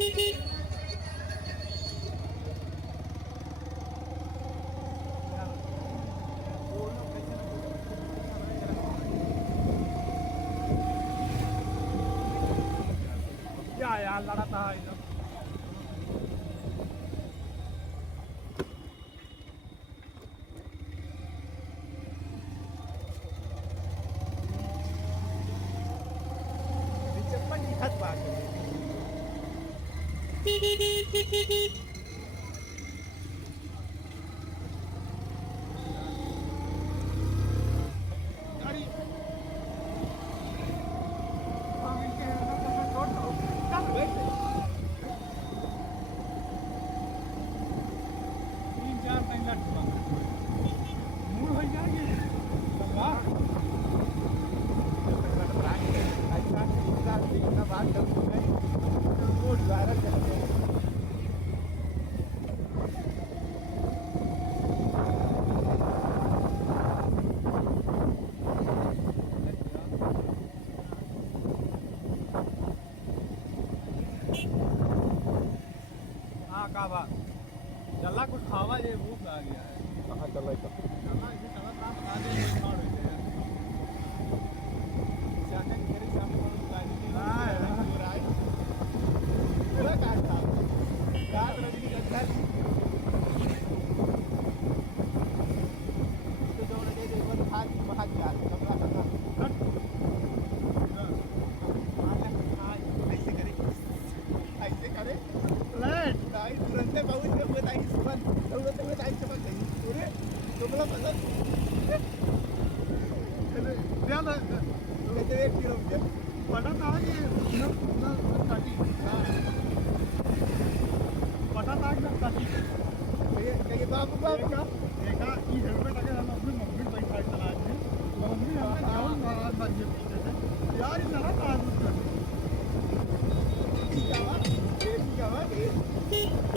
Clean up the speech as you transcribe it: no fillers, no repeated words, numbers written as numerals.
क्या यार लड़ा था इधर चप्पल की खत बात गाड़ी तीन चार टाइम लट मूड हो जाएंगे बात करूँ वो ड्राइवर करते हैं हाँ का बात जल्ला कुछ खावा ये भूख आ गया है कहाँ चला जल्ला इसे चला था बता दे छोड़ देते हैं जाने मेरे सामने कोई गाड़ी नहीं हो रहा है पूरा काट था रात रजनीगंधा तो जो लगे थे वो भाग भाग गया कमरा कमरा ऐसे करे फ्लैट ताई तुरंत बहुत जब बताई सुबह तुरंत बताई सुबह गई पूरे तुमला मतलब ज़्यादा कहते एक किलोमीटर पता था कि ना काटी पता था कि ना काटी कहीं बाबू बाबू देखा कि हेलमेट अगर हम अपनी मम्मी बैठा चला थे मम्मी हमें जान नाराज बन गए पीछे से यार ये नाराज ठीक है ये